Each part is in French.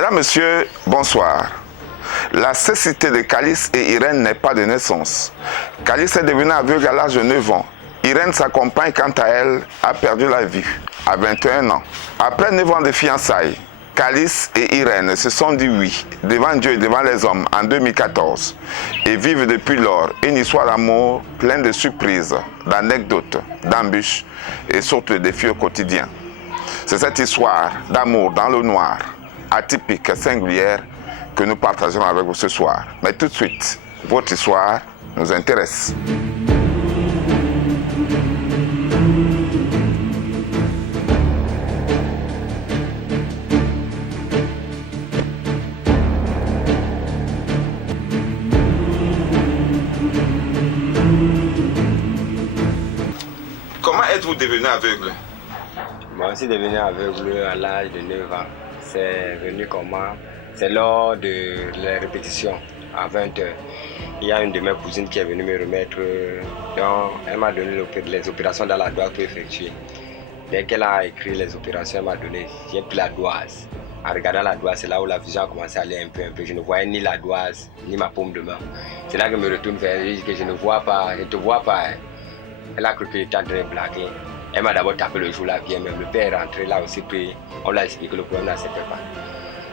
Mesdames, Messieurs, bonsoir. La cécité de Calice et Irène n'est pas de naissance. Calice est devenu aveugle à l'âge de 9 ans. Irène, sa compagne, quant à elle, a perdu la vue à 21 ans. Après 9 ans de fiançailles, Calice et Irène se sont dit oui, devant Dieu et devant les hommes, en 2014, et vivent depuis lors une histoire d'amour pleine de surprises, d'anecdotes, d'embûches et surtout de défis au quotidien. C'est cette histoire d'amour dans le noir, atypique, singulière, que nous partageons avec vous ce soir. Mais tout de suite, votre histoire nous intéresse. Comment êtes-vous devenu aveugle? Moi aussi devenu aveugle à l'âge de 9 ans. C'est venu comment? C'est lors de la répétition à 20h. Il y a une de mes cousines qui est venue me remettre. Donc, elle m'a donné les opérations dans la doise pour effectuer. Dès qu'elle a écrit les opérations, elle m'a donné. J'ai pris la doise. En regardant la doise, c'est là où la vision a commencé à aller un peu. Je ne voyais ni la doise, ni ma paume de main. C'est là que je me retourne vers elle et je dis que je ne vois pas, je ne te vois pas. Elle a cru que j'étais en train de blaguer. Elle m'a d'abord tapé le jour là, bien même. Le père est rentré là aussi, puis on l'a expliqué que le problème n'acceptait pas.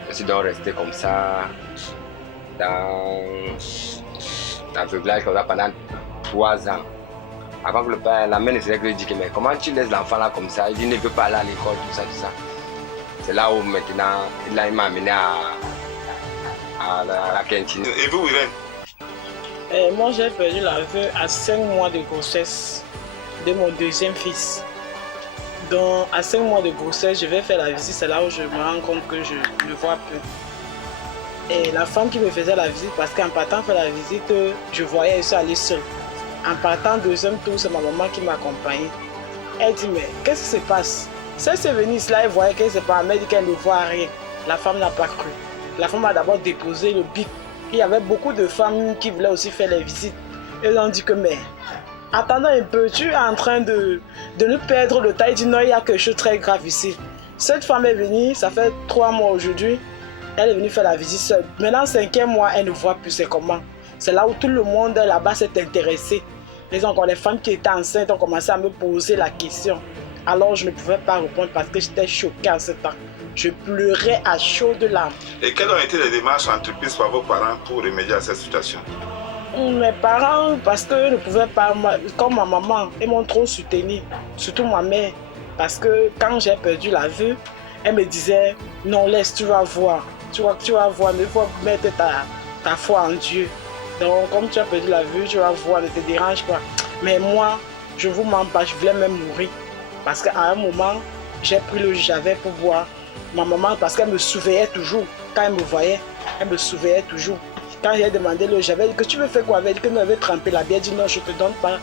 Je suis donc resté comme ça, dans l'aveuglage comme ça pendant 3 ans. Avant que le père, la mère ne savait que lui dit que mais comment tu laisses l'enfant là comme ça? Il dit il ne veut pas aller à l'école, tout ça, tout ça. C'est là où maintenant, il m'a amené à la cantine. Et vous, Irène? Moi, j'ai perdu la vue à 5 mois de grossesse de mon deuxième fils. Donc, à 5 mois de grossesse, je vais faire la visite. C'est là où je me rends compte que je ne vois plus. Et la femme qui me faisait la visite, parce qu'en partant faire la visite, je voyais, elle aller seule. En partant deuxième tour, c'est ma maman qui m'accompagnait. Elle dit, mais qu'est-ce qui se passe? Si elle s'est venue ici, là, elle voyait qu'elle ne sait pas, elle dit qu'elle ne voit rien. La femme n'a pas cru. La femme a d'abord déposé le bic. Il y avait beaucoup de femmes qui voulaient aussi faire les visites. Elles ont dit que, mais attendons un peu, tu es en train de nous perdre le temps. Il dit non, il y a quelque chose de très grave ici. Cette femme est venue, ça fait 3 mois aujourd'hui. Elle est venue faire la visite seule. Maintenant, 5e mois, elle ne voit plus c'est comment. C'est là où tout le monde là-bas s'est intéressé. Encore les femmes qui étaient enceintes ont commencé à me poser la question. Alors, je ne pouvais pas répondre parce que j'étais choquée en ce temps. Je pleurais à chaudes larmes. Et quelles ont été les démarches entreprises par vos parents pour remédier à cette situation? Mes parents, parce qu'ils ne pouvaient pas, comme ma maman, ils m'ont trop soutenu, surtout ma mère. Parce que quand j'ai perdu la vue, elle me disait, non, laisse, tu vas voir. Tu vas voir, mais il faut mettre ta foi en Dieu. Donc, comme tu as perdu la vue, tu vas voir, ne te dérange pas. Mais moi, je ne vous mens pas, je voulais même mourir. Parce qu'à un moment, j'ai pris le javet pour boire. Ma maman, parce qu'elle me surveillait toujours. Quand elle me voyait, elle me surveillait toujours. Quand j'ai demandé le javel, elle dit que tu veux faire quoi avec? Elle dit que nous avait trempé la bière. Elle dit non, je ne te donne pas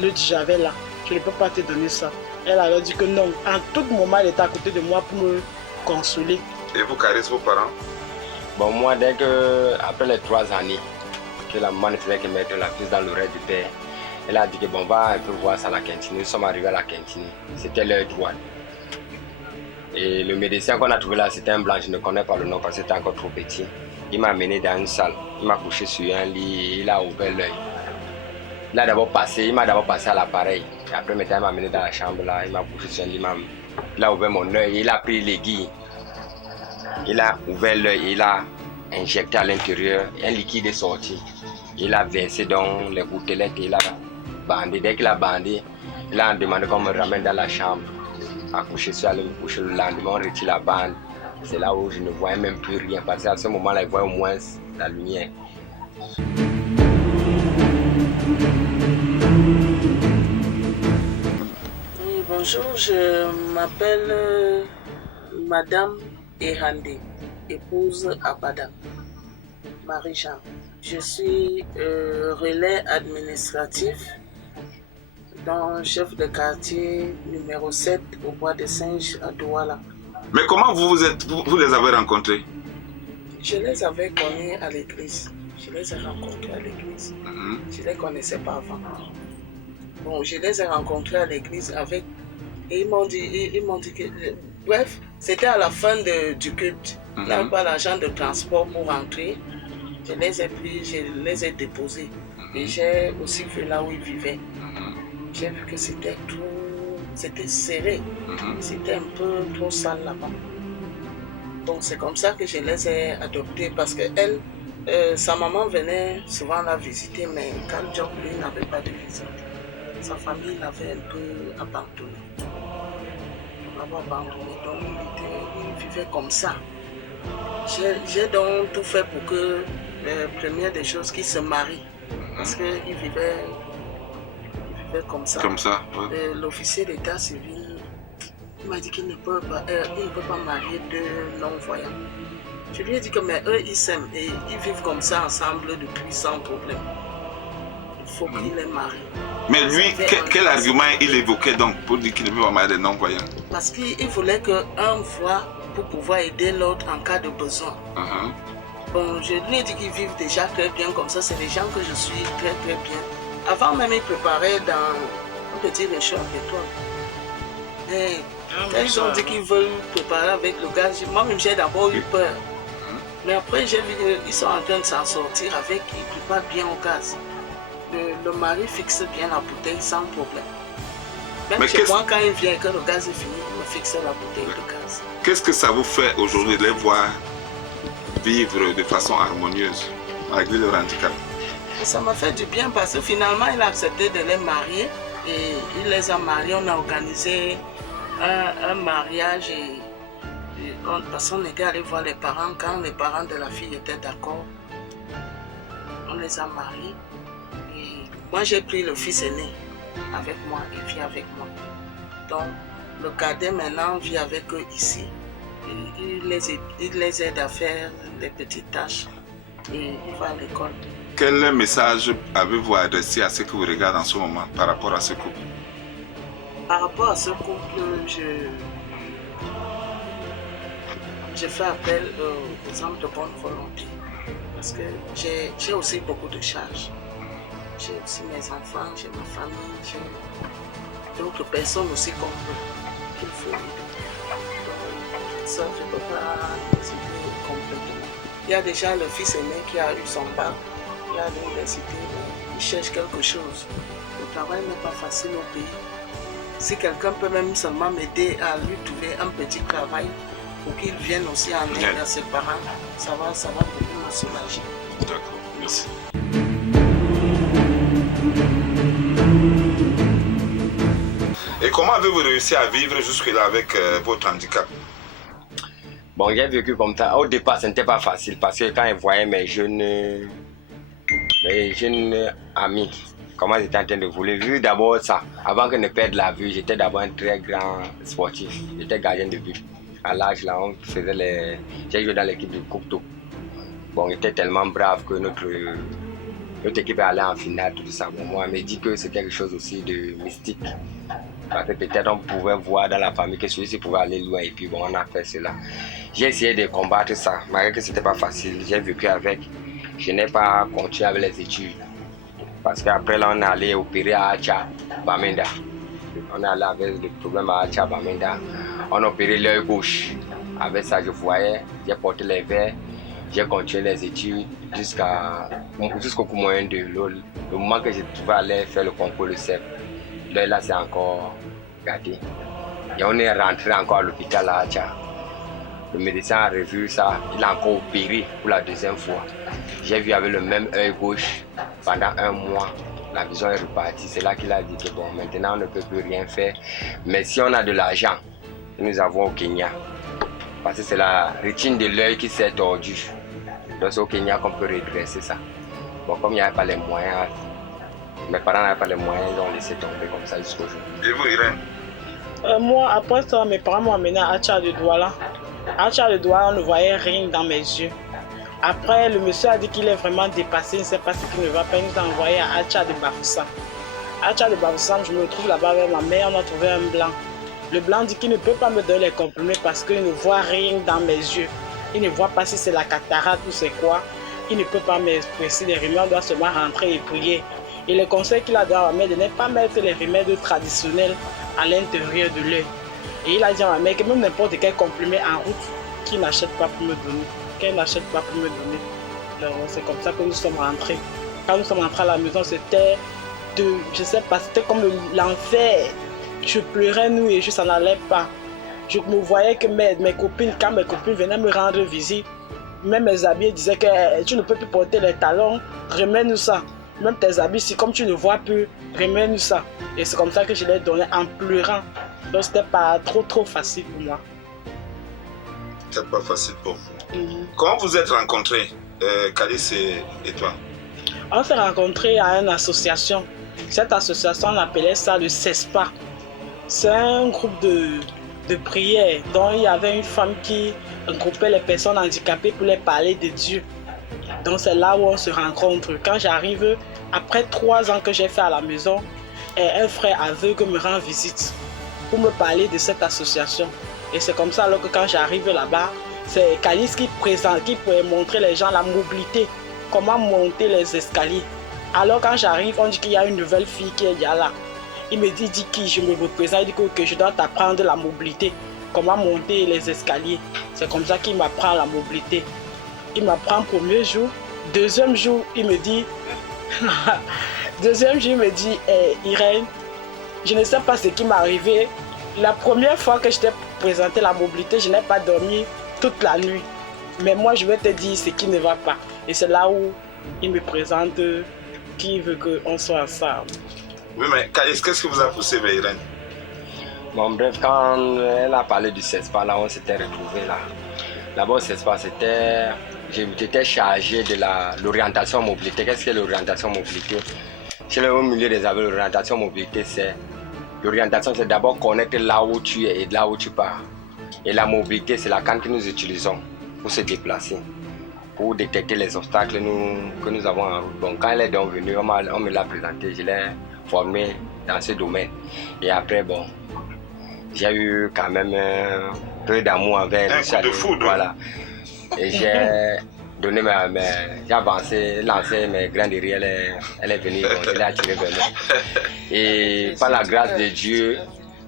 le javel là. Je ne peux pas te donner ça. Elle a dit que non. En tout moment, elle était à côté de moi pour me consoler. Et vous, Calice, vos parents? Bon, moi, dès que, après les 3 années, que la maman ne faisait que mettre la puce dans l'oreille du père, elle a dit que bon, on va un peu voir ça à la cantine. Nous sommes arrivés à la cantine. C'était l'heure droite. Et le médecin qu'on a trouvé là, c'était un blanc. Je ne connais pas le nom parce que c'était encore trop petit. Il m'a amené dans une salle. Il m'a couché sur un lit et il a ouvert l'œil. Il m'a d'abord passé à l'appareil. Et après, maintenant, il m'a amené dans la chambre là. Il m'a couché sur un lit. Il a ouvert mon œil. Il a pris l'aiguille. Il a ouvert l'œil. Il a injecté à l'intérieur. Un liquide est sorti. Il a versé dans les gouttelettes. Il a bandé. Dès qu'il a bandé, il a demandé qu'on me ramène dans la chambre. À coucher sur aller me coucher. Le lendemain, on retire la bande. C'est là où je ne voyais même plus rien. Parce qu'à ce moment-là, je voyais au moins la lumière. Oui, bonjour, je m'appelle Madame Ehande, épouse Abada, Marie-Jean. Je suis relais administratif dans chef de quartier numéro 7 au bois de Singe à Douala. Mais comment vous les avez rencontrés? Je les avais connus à l'église. Je les ai rencontrés à l'église. Je ne les connaissais pas avant. Bon, je les ai rencontrés à l'église avec... Et ils m'ont dit que... Bref, c'était à la fin du culte. Ils n'avaient pas l'argent de transport pour rentrer. Je les ai pris, je les ai déposés. Et j'ai aussi vu là où ils vivaient. J'ai vu que c'était serré. C'était un peu trop sale là-bas. Donc c'est comme ça que je les ai adoptés parce que elle, sa maman venait souvent la visiter, mais quand Job lui n'avait pas de visite, sa famille l'avait un peu abandonné. Donc il vivait comme ça. J'ai donc tout fait pour que, première des choses, qu'il se marie. Parce qu'il vivait comme ça. Comme ça, ouais. L'officier d'état civil, il m'a dit qu'il ne peut pas marier deux non-voyants. Je lui ai dit que mais eux, ils s'aiment et ils vivent comme ça ensemble depuis sans problème. Il faut qu'il les marie. Mais lui, quel argument il évoquait donc pour dire qu'il ne peut pas marier des non-voyants? Parce qu'il voulait qu'un voie pour pouvoir aider l'autre en cas de besoin. Bon, je lui ai dit qu'ils vivent déjà très bien comme ça. C'est des gens que je suis très très bien. Avant même, ils préparaient dans un petit réchaud avec toi. Et quand ils ont dit qu'ils veulent préparer avec le gaz, moi-même j'ai d'abord eu peur. Mais après, j'ai vu qu'ils sont en train de s'en sortir avec, ils préparent bien au gaz. Le mari fixe bien la bouteille sans problème. Même chez moi, quand il vient et que le gaz est fini, il me fixe la bouteille de gaz. Qu'est-ce que ça vous fait aujourd'hui de les voir vivre de façon harmonieuse malgré leur handicap? Ça m'a fait du bien parce que finalement, il a accepté de les marier et il les a mariés. On a organisé un mariage et parce qu'on était allé voir les parents. Quand les parents de la fille étaient d'accord, on les a mariés. Et moi, j'ai pris le fils aîné avec moi et vit avec moi. Donc, le cadet maintenant vit avec eux ici. Il les aide à faire les petites tâches et il va à l'école. Quel message avez-vous adressé à ceux qui vous regardent en ce moment par rapport à ce couple? Par rapport à ce couple, je fais appel aux hommes de bonne volonté parce que j'ai aussi beaucoup de charges. J'ai aussi mes enfants, j'ai ma famille, j'ai d'autres personnes aussi comme qu'il faut aider. Donc, ça, je ne peux pas les aider complètement. Il y a déjà le fils aîné qui a eu son bac, il est à l'université, il cherche quelque chose. Le travail n'est pas facile au pays. Si quelqu'un peut même seulement m'aider à lui trouver un petit travail pour qu'il vienne aussi en aide à ses parents, ça va beaucoup me soulager. D'accord, merci. Et comment avez-vous réussi à vivre jusque-là avec votre handicap? Bon, j'ai vécu comme ça. Au départ, ce n'était pas facile parce que quand je voyais mes jeunes amis, comment ils étaient en train de voler, vu d'abord ça, avant que je ne perde la vue, j'étais d'abord un très grand sportif. J'étais gardien de but. À l'âge là, j'ai joué dans l'équipe de Cocteau. Bon, j'étais tellement brave que notre équipe est allée en finale, tout ça. Bon, moi, on me dit que c'est quelque chose aussi de mystique. Parce que peut-être on pouvait voir dans la famille que celui-ci pouvait aller loin et puis bon, on a fait cela. J'ai essayé de combattre ça, malgré que c'était pas facile. J'ai vécu avec. Je n'ai pas continué avec les études. Parce qu'après là, on est allé opérer à Acha, Bamenda. On est allé avec le problème à Acha, Bamenda. On a opéré l'œil gauche. Avec ça, je voyais, j'ai porté les verres, j'ai continué les études jusqu'au coup moyen de l'eau. Le moment que je pouvais aller faire le concours, le CEP, l'œil là, c'est encore gâté. Et on est rentré encore à l'hôpital à Acha. Le médecin a revu ça, il a encore opéré pour la deuxième fois. J'ai vu avec le même œil gauche pendant 1 mois. La vision est repartie. C'est là qu'il a dit que bon, maintenant on ne peut plus rien faire. Mais si on a de l'argent, nous avons au Kenya. Parce que c'est la rétine de l'œil qui s'est tordue. Donc c'est au Kenya qu'on peut redresser ça. Bon, comme il n'y avait pas les moyens, mes parents n'avaient pas les moyens, ils ont laissé tomber comme ça jusqu'au jour. Et vous, Irène? Moi, après ça, mes parents m'ont amené à Acha de Douala. À Acha de Douala, on ne voyait rien dans mes yeux. Après, le monsieur a dit qu'il est vraiment dépassé, il ne sait pas ce qu'il ne va pas. Il nous a envoyé à Acha de Bafoussam. Acha de Bafoussam, je me retrouve là-bas avec ma mère, on a trouvé un blanc. Le blanc dit qu'il ne peut pas me donner les comprimés parce qu'il ne voit rien dans mes yeux. Il ne voit pas si c'est la cataracte ou c'est quoi. Il ne peut pas m'expresser les remèdes, on doit seulement rentrer et prier. Et le conseil qu'il a donné à ma mère de ne pas mettre les remèdes traditionnels à l'intérieur de l'œil. Et il a dit à ma mère que même n'importe quel comprimé en route qui n'achète pas pour me donner. Qu'elle n'achète pas pour me donner. Alors, c'est comme ça que nous sommes rentrés. Quand nous sommes rentrés à la maison, c'était je sais pas, c'était comme l'enfer. Je pleurais nous et je s'en allais pas. Je me voyais que mes copines, quand mes copines venaient me rendre visite, même mes habits disaient que tu ne peux plus porter les talons, remets-nous ça. Même tes habits, si comme tu ne vois plus, remets-nous ça. Et c'est comme ça que je les donnais en pleurant. Donc c'était pas trop facile pour moi. C'était pas facile pour vous. Comment vous êtes rencontrés, Calice et toi? On s'est rencontrés à une association. Cette association, on appelait ça le CESPA. C'est un groupe de prière dont il y avait une femme qui regroupait les personnes handicapées pour les parler de Dieu. Donc c'est là où on se rencontre. Quand j'arrive, après 3 ans que j'ai fait à la maison, un frère aveugle me rend visite pour me parler de cette association. Et c'est comme ça alors que quand j'arrive là-bas, c'est Calice qui pourrait montrer les gens la mobilité, comment monter les escaliers. Alors quand j'arrive, on dit qu'il y a une nouvelle fille qui est là. Il me dit qui je me représente, il dit que je dois t'apprendre la mobilité, comment monter les escaliers. C'est comme ça qu'il m'apprend la mobilité. Il m'apprend le premier jour, deuxième jour, il me dit, Irène, je ne sais pas ce qui m'est arrivé. La première fois que je t'ai présenté la mobilité, je n'ai pas dormi toute la nuit. Mais moi, je vais te dire ce qui ne va pas. Et c'est là où il me présente qui veut qu'on soit ensemble. Oui, mais Calice, qu'est-ce qui vous a poussé vers Irène? Bon, bref, quand elle a parlé du CESPA, là, on s'était retrouvés là. Là-bas, au CESPA, j'étais chargé de l'orientation mobilité. Qu'est-ce que l'orientation mobilité? Chez le milieu des aveugles, l'orientation mobilité, c'est d'abord connaître là où tu es et là où tu pars. Et la mobilité, c'est la canne que nous utilisons pour se déplacer, pour détecter les obstacles que nous avons en route. Bon, quand elle est donc venue, on me l'a présentée, je l'ai formée dans ce domaine. Et après, bon, j'ai eu quand même un peu d'amour envers un coup de foudre. Voilà. Et j'ai donné j'ai avancé, lancé mes grains de riz, elle est venue, bon, je l'ai attirée vers moi. Et par la grâce de Dieu,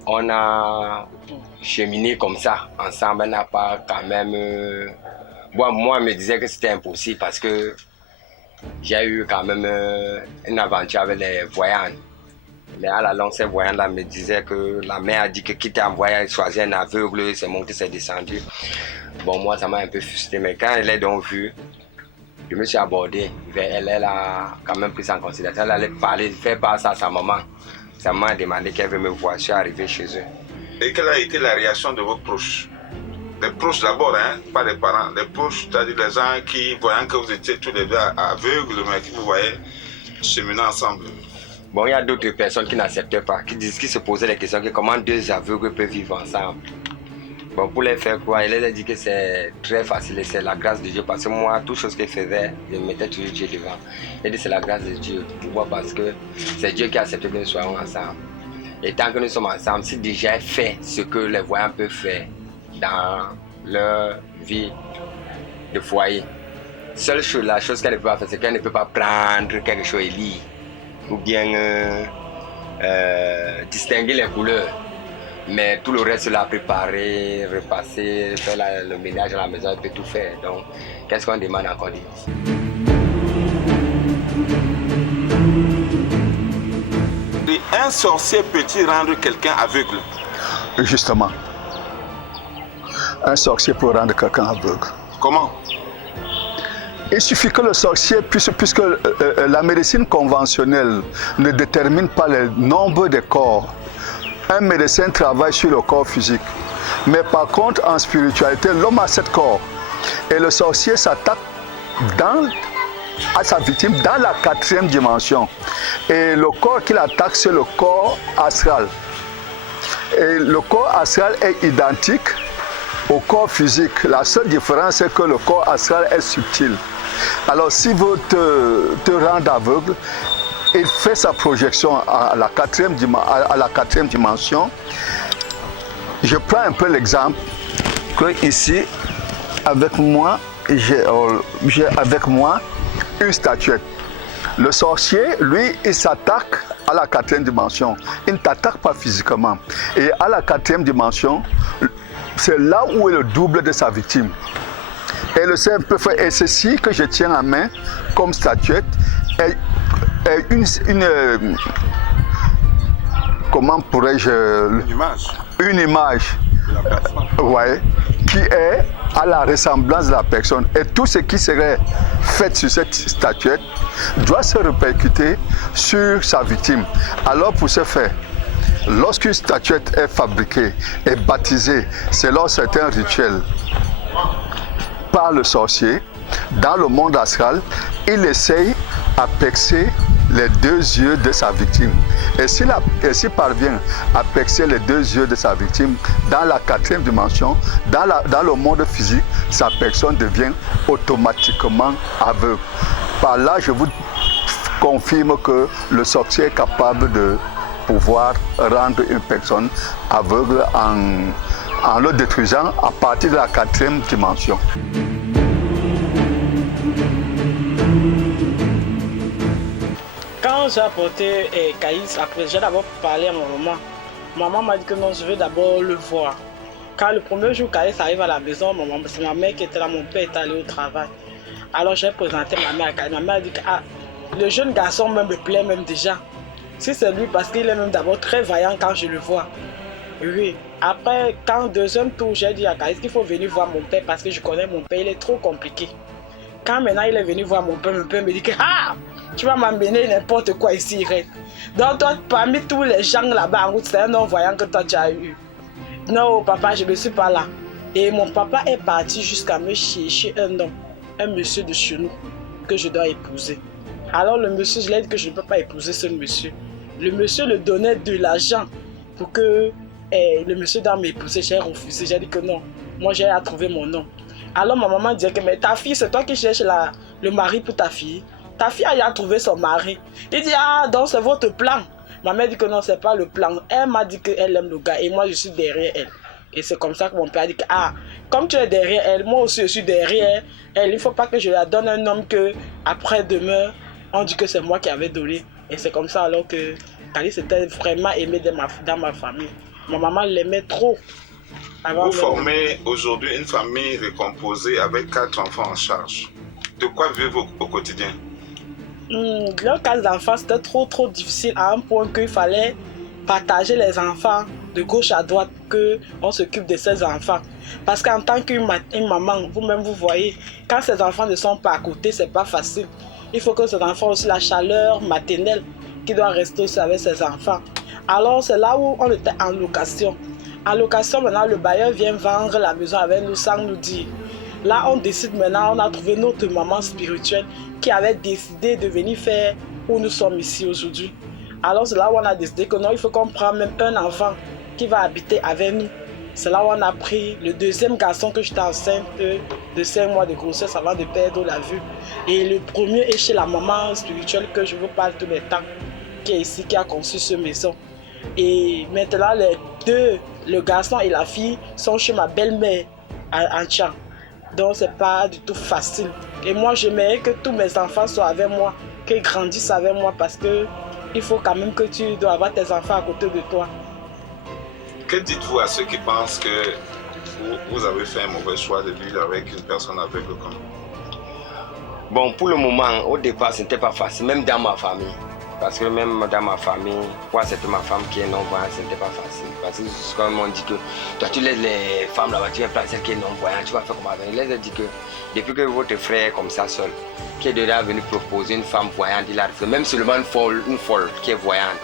on a cheminé comme ça, ensemble. On n'a pas quand même... moi, je me disais que c'était impossible parce que j'ai eu quand même une aventure avec les voyants. Mais à la longue, ces voyants-là me disaient que la mère a dit que quitte à envoyer, choisir un aveugle, c'est monté, c'est descendu. Bon, moi, ça m'a un peu frustré, mais quand elle est donc vue, je me suis abordé vers elle. Elle a quand même pris ça en considération. Elle allait parler, faire part ça à sa maman. Sa maman a demandé qu'elle veut me voir. Je suis arrivé chez eux. Et quelle a été la réaction de vos proches? Les proches d'abord, hein, pas les parents. Les proches, c'est-à-dire les gens qui, voyant que vous étiez tous les deux aveugles, mais qui vous voyaient cheminer ensemble. Bon, il y a d'autres personnes qui n'acceptaient pas, qui se posaient les questions que comment 2 aveugles peuvent vivre ensemble. Bon, pour les faire quoi, elle a dit que c'est très facile et c'est la grâce de Dieu. Parce que moi, toute chose que je faisais, je mettais toujours Dieu devant. Elle dit c'est la grâce de Dieu. Pourquoi? Parce que c'est Dieu qui a accepté que nous soyons ensemble. Et tant que nous sommes ensemble, si déjà fait ce que les voyants peuvent faire dans leur vie de foyer, la chose qu'elle ne peut pas faire, c'est qu'elle ne peut pas prendre quelque chose et lire. Ou bien distinguer les couleurs. Mais tout le reste, là, préparer, repasser, faire le ménage à la maison, elle peut tout faire. Donc, qu'est-ce qu'on demande encore de Et un sorcier peut-il rendre quelqu'un aveugle? Justement. Un sorcier peut rendre quelqu'un aveugle. Comment? Il suffit que le sorcier, puisque la médecine conventionnelle ne détermine pas le nombre de corps. Un médecin travaille sur le corps physique. Mais par contre, en spiritualité, l'homme a 7 corps. Et le sorcier s'attaque à sa victime dans la 4e dimension. Et le corps qu'il attaque, c'est le corps astral. Et le corps astral est identique au corps physique. La seule différence, c'est que le corps astral est subtil. Alors, si vous te rendez aveugle, il fait sa projection à la 4e dimension. Je prends un peu l'exemple que ici, avec moi, j'ai avec moi une statuette. Le sorcier, lui, il s'attaque à la 4e dimension. Il ne t'attaque pas physiquement. Et à la 4e dimension, c'est là où est le double de sa victime. Et le simple fait, et ceci que je tiens en main comme statuette, est comment pourrais-je... Une image. Ouais, qui est à la ressemblance de la personne. Et tout ce qui serait fait sur cette statuette doit se répercuter sur sa victime. Alors pour ce faire, lorsqu'une statuette est fabriquée et baptisée selon certains rituels par le sorcier, dans le monde astral, il essaye à percer les deux yeux de sa victime. Et s'il parvient à percer les deux yeux de sa victime dans la 4e dimension, dans le monde physique, sa personne devient automatiquement aveugle. Par là, je vous confirme que le sorcier est capable de pouvoir rendre une personne aveugle en le détruisant à partir de la 4e dimension. Quand j'ai apporté Caïs, après j'ai d'abord parlé à mon maman. Maman m'a dit que non, je veux d'abord le voir. Quand le premier jour Caïs arrive à la maison, c'est ma mère qui était là, mon père est allé au travail. Alors j'ai présenté ma mère à Caïs. Ma mère a dit que le jeune garçon même me plaît même déjà. Si c'est lui, parce qu'il est même d'abord très vaillant quand je le vois. Oui. Après, quand deuxième tour, j'ai dit à Caïs qu'il faut venir voir mon père parce que je connais mon père, il est trop compliqué. Quand maintenant il est venu voir mon père me dit que tu vas m'emmener n'importe quoi ici, Irène. Donc toi, parmi tous les gens là-bas en route, c'est un non-voyant que toi tu as eu. Non, papa, je ne suis pas là. Et mon papa est parti jusqu'à me chercher un homme, un monsieur de chez nous, que je dois épouser. Alors le monsieur, je lui ai dit que je ne peux pas épouser ce monsieur. Le monsieur le donnait de l'argent pour que le monsieur doit m'épouser. J'ai refusé, j'ai dit que non. Moi, j'ai à trouver mon nom. Alors ma maman disait que mais ta fille, c'est toi qui cherches le mari pour ta fille. Ta fille a trouvé son mari. Il dit donc c'est votre plan. Ma mère dit que non, c'est pas le plan. Elle m'a dit qu'elle aime le gars et moi je suis derrière elle. Et c'est comme ça que mon père a dit que comme tu es derrière elle, moi aussi je suis derrière elle. Il ne faut pas que je la donne un homme que après demain on dit que c'est moi qui avais donné. Et c'est comme ça alors que Calis était vraiment aimé dans ma famille. Ma maman l'aimait trop. Vous formez aujourd'hui une famille recomposée avec 4 enfants en charge. De quoi vivez-vous au quotidien? Le cas d'enfants, c'était trop difficile à un point qu'il fallait partager les enfants de gauche à droite, qu'on s'occupe de ces enfants. Parce qu'en tant qu'une maman, vous-même vous voyez, quand ces enfants ne sont pas à côté, c'est pas facile. Il faut que ces enfants aient aussi la chaleur maternelle qui doit rester aussi avec ces enfants. Alors c'est là où on était en location. En location, maintenant, le bailleur vient vendre la maison avec nous sans nous dire. Là, on décide maintenant, on a trouvé notre maman spirituelle qui avait décidé de venir faire où nous sommes ici aujourd'hui. Alors, c'est là où on a décidé que non, il faut qu'on prenne même un enfant qui va habiter avec nous. C'est là où on a pris le deuxième garçon que j'étais enceinte de 5 mois de grossesse avant de perdre la vue. Et le premier est chez la maman spirituelle que je vous parle tous les temps, qui est ici, qui a conçu cette maison. Et maintenant, les deux, le garçon et la fille, sont chez ma belle-mère en Tchad. Donc, c'est pas du tout facile. Et moi, j'aimerais que tous mes enfants soient avec moi, qu'ils grandissent avec moi, parce que il faut quand même que tu dois avoir tes enfants à côté de toi. Que dites-vous à ceux qui pensent que vous avez fait un mauvais choix de vivre avec une personne aveugle comme vous? Bon, pour le moment, au départ, ce n'était pas facile, même dans ma famille. Parce que même dans ma famille, moi c'était ma femme qui est non-voyante, ce n'était pas facile. Parce que comme on dit que toi tu laisses les femmes là-bas, tu viens prendre celle qui est non-voyante, tu vas faire comment avec. Il les a dit que depuis que votre frère est comme ça seul, qui est déjà venu proposer une femme voyante, il a refusé. Même seulement une folle qui est voyante,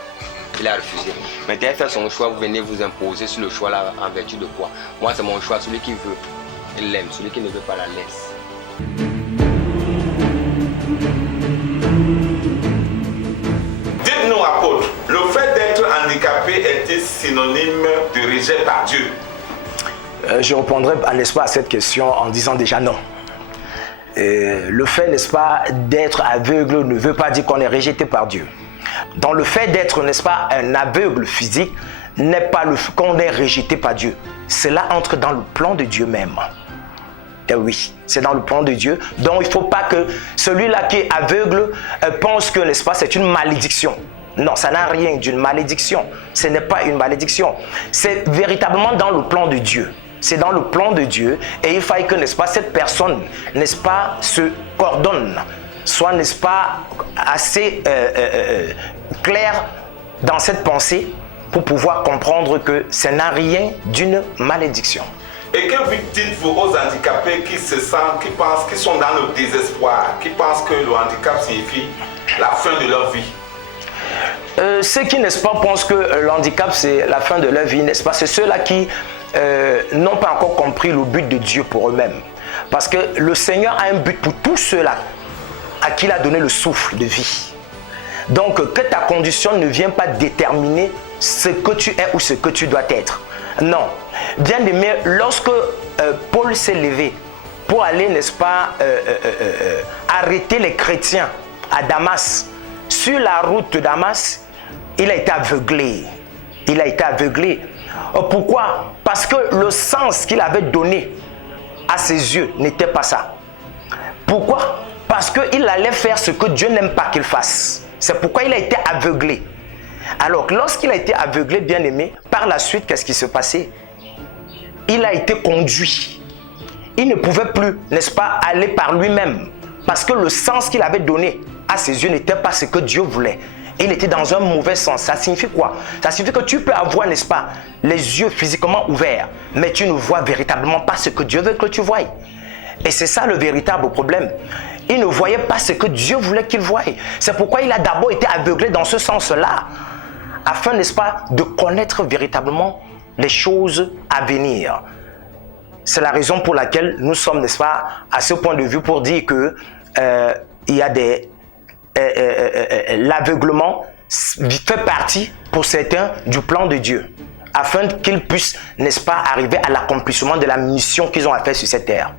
il a refusé. Maintenant il fait son choix, vous venez vous imposer sur le choix là en vertu de quoi? Moi c'est mon choix, celui qui veut, il l'aime, celui qui ne veut pas la laisse. Dites-nous, apôtre, le fait d'être handicapé est-il synonyme de rejet par Dieu? Je répondrai, n'est-ce pas, à cette question en disant déjà non. Le fait, n'est-ce pas, d'être aveugle ne veut pas dire qu'on est rejeté par Dieu. Dans le fait d'être, n'est-ce pas, un aveugle physique, n'est pas qu'on est rejeté par Dieu. Cela entre dans le plan de Dieu même. Et oui, c'est dans le plan de Dieu. Donc, il ne faut pas que celui-là qui est aveugle pense que, n'est-ce pas, c'est une malédiction. Non, ça n'a rien d'une malédiction. Ce n'est pas une malédiction. C'est véritablement dans le plan de Dieu. c'est dans le plan de Dieu et il faille que, n'est-ce pas, cette personne, n'est-ce pas, se coordonne, soit, n'est-ce pas, assez clair dans cette pensée pour pouvoir comprendre que ça n'a rien d'une malédiction. Et que dites-vous aux handicapés qui se sentent, qui pensent, qui sont dans le désespoir, qui pensent que le handicap signifie la fin de leur vie? Ceux qui, n'est-ce pas, pensent que le handicap c'est la fin de leur vie, n'est-ce pas, c'est ceux-là qui n'ont pas encore compris le but de Dieu pour eux-mêmes. Parce que le Seigneur a un but pour tous ceux-là à qui il a donné le souffle de vie. Donc que ta condition ne vienne pas déterminer ce que tu es ou ce que tu dois être. Non. Bien aimé, lorsque Paul s'est levé pour aller, n'est-ce pas, arrêter les chrétiens à Damas, sur la route de Damas, il a été aveuglé. Il a été aveuglé. Pourquoi? Parce que le sens qu'il avait donné à ses yeux n'était pas ça. Pourquoi? Parce qu'il allait faire ce que Dieu n'aime pas qu'il fasse. C'est pourquoi il a été aveuglé. Alors, lorsqu'il a été aveuglé, bien aimé, par la suite, qu'est-ce qui se passait? Il a été conduit. Il ne pouvait plus, n'est-ce pas, aller par lui-même. Parce que le sens qu'il avait donné à ses yeux n'était pas ce que Dieu voulait. Il était dans un mauvais sens. Ça signifie quoi? Ça signifie que tu peux avoir, n'est-ce pas, les yeux physiquement ouverts, mais tu ne vois véritablement pas ce que Dieu veut que tu voies. Et c'est ça le véritable problème. Il ne voyait pas ce que Dieu voulait qu'il voie. C'est pourquoi il a d'abord été aveuglé dans ce sens-là, afin, n'est-ce pas, de connaître véritablement les choses à venir. C'est la raison pour laquelle nous sommes, n'est-ce pas, à ce point de vue pour dire que il y a des l'aveuglement fait partie pour certains du plan de Dieu, afin qu'ils puissent, n'est-ce pas, arriver à l'accomplissement de la mission qu'ils ont à faire sur cette terre.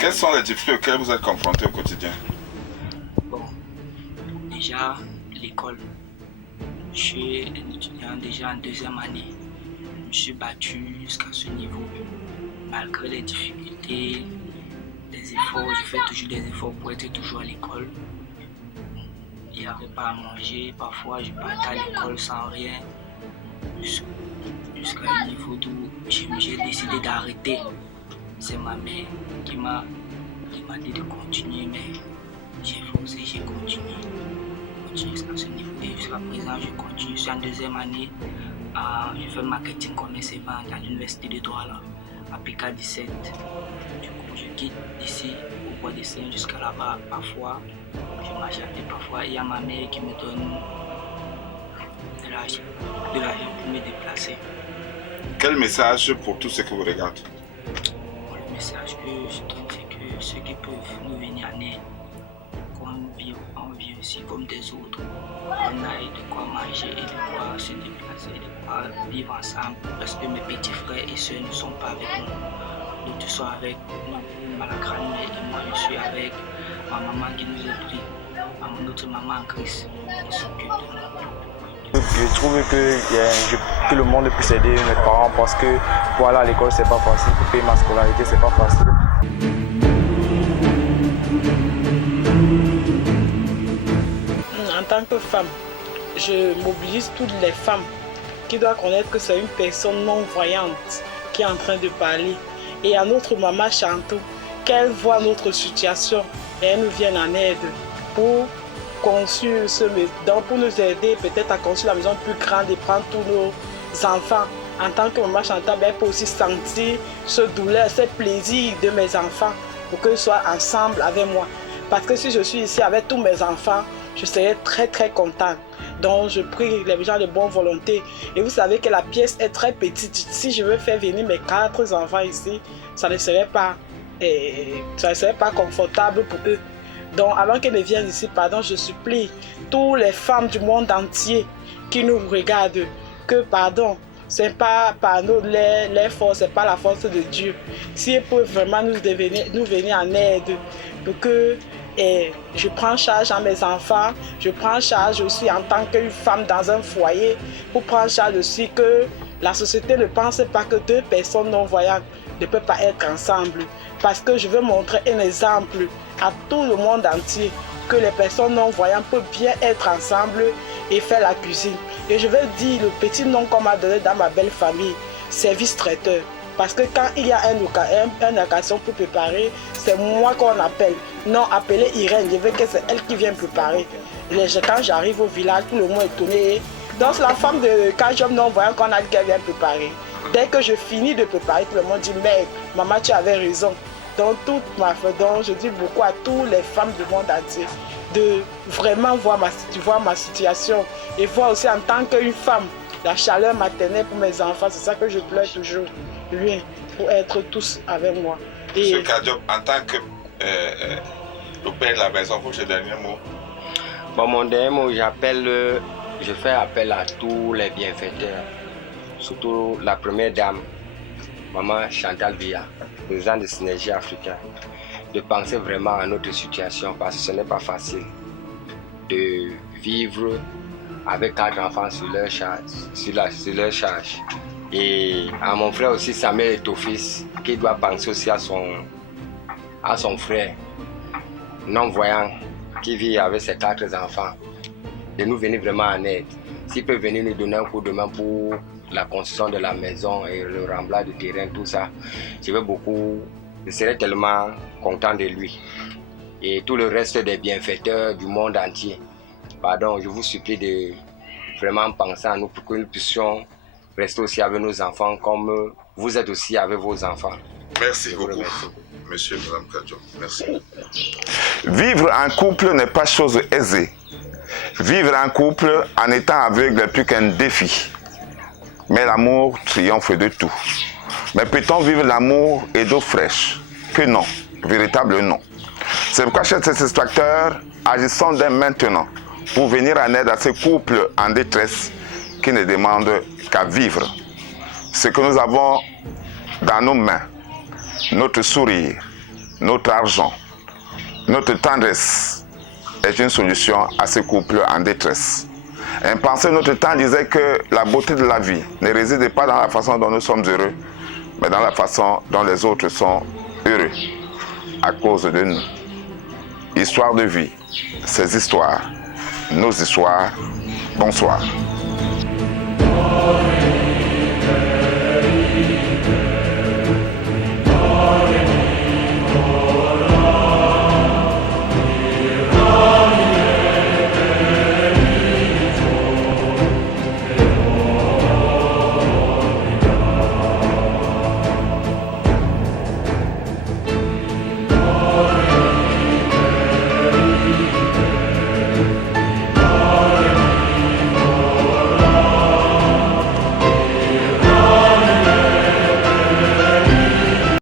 Quelles sont les difficultés auxquelles vous êtes confrontés au quotidien? Bon, déjà, l'école. Je suis un étudiant déjà en 2e année. Je me suis battu jusqu'à ce niveau. Malgré les difficultés, les efforts, je fais toujours des efforts pour être toujours à l'école. Il n'y avait pas à manger, parfois je partais à l'école sans rien. Jusqu'à un niveau où j'ai décidé d'arrêter. C'est ma mère qui m'a demandé de continuer, mais j'ai forcé, j'ai continué. Jusqu'à ce niveau. Et jusqu'à présent, je continue. Je suis en 2e année. Je fais marketing commerce et vente à l'université de Douala, à PK 17. Du coup, je quitte d'ici au Bois de Seine jusqu'à là-bas. Parfois, je m'achète et parfois, il y a ma mère qui me donne de l'argent pour me déplacer. Quel message pour tous ceux qui vous regardent? Le message que je donne, c'est que ceux qui peuvent nous venir en aide, on vit aussi comme des autres. On a de quoi manger et de quoi se déplacer, de quoi vivre ensemble. Parce que mes petits frères et soeurs ne sont pas avec nous. Nous tous sommes avec nous, Malacrane, et moi je suis avec ma maman qui nous a pris, notre maman en Christ, qui s'occupe de nous. Je trouve que le monde puisse aider mes parents parce que pour aller à l'école c'est pas facile, pour payer ma scolarité c'est pas facile. En tant que femme, je mobilise toutes les femmes qui doivent connaître que c'est une personne non-voyante qui est en train de parler. Et à notre maman Chantou, qu'elle voit notre situation et elle nous vienne en aide pour construire pour nous aider peut-être à construire la maison plus grande et prendre tous nos enfants. En tant que maman Chantal, elle peut aussi sentir ce douleur, ce plaisir de mes enfants pour qu'ils soient ensemble avec moi. Parce que si je suis ici avec tous mes enfants, je serais très très contente. Donc je prie les gens de bonne volonté. Et vous savez que la pièce est très petite. Si je veux faire venir mes 4 enfants ici, ça ne serait pas confortable pour eux. Donc avant qu'ils ne viennent ici, je supplie toutes les femmes du monde entier qui nous regardent que c'est pas par nous les forces, c'est pas la force de Dieu. Si ils peuvent vraiment nous venir en aide pour que je prends charge à mes enfants, je prends charge aussi en tant qu'une femme dans un foyer, pour prendre charge aussi que la société ne pense pas que 2 personnes non-voyantes ne peuvent pas être ensemble. Parce que je veux montrer un exemple à tout le monde entier que les personnes non-voyantes peuvent bien être ensemble et faire la cuisine. Et je vais dire le petit nom qu'on m'a donné dans ma belle famille, service traiteur. Parce que quand il y a une occasion pour préparer, c'est moi qu'on appelle. Non, appelez Irène, je veux que c'est elle qui vient préparer. Quand j'arrive au village, tout le monde est étonné. Donc la femme de Kajom, non, voyant qu'on a dit qu'elle vient préparer. Dès que je finis de préparer, tout le monde dit, mais maman, tu avais raison. Donc je dis beaucoup à toutes les femmes du monde entier de vraiment voir ma situation et voir aussi en tant qu'une femme la chaleur maternelle pour mes enfants. C'est ça que je pleure toujours, lui, pour être tous avec moi. Et Monsieur Kajom, en tant que le père de la maison, pour ce dernier mot. Bon, mon dernier mot, je fais appel à tous les bienfaiteurs, surtout la première dame, maman Chantal Biya, présidente de Synergie Africaine, de penser vraiment à notre situation parce que ce n'est pas facile de vivre avec 4 enfants sur leur charge. Et à mon frère aussi, Samuel Etofis, qui doit penser aussi à son frère non-voyant qui vit avec ses 4 enfants, de nous venir vraiment en aide. S'il peut venir nous donner un coup de main pour la construction de la maison et le remblage du terrain, tout ça, je serais tellement content de lui. Et tout le reste des bienfaiteurs du monde entier. Pardon, je vous supplie de vraiment penser à nous pour que nous puissions rester aussi avec nos enfants comme vous êtes aussi avec vos enfants. Merci beaucoup, monsieur et madame Kajom. Merci. Vivre en couple n'est pas chose aisée. Vivre en couple en étant aveugle n'est plus qu'un défi. Mais l'amour triomphe de tout. Mais peut-on vivre l'amour et d'eau fraîche? Que non, véritable non. C'est pourquoi, chers téléspectateurs, agissons dès maintenant pour venir en aide à ces couples en détresse qui ne demandent qu'à vivre. Ce que nous avons dans nos mains, notre sourire, notre argent, notre tendresse, est une solution à ces couples en détresse. Un penseur de notre temps disait que la beauté de la vie ne réside pas dans la façon dont nous sommes heureux, mais dans la façon dont les autres sont heureux à cause de nous. Histoire de vie, ces histoires, nos histoires. Bonsoir.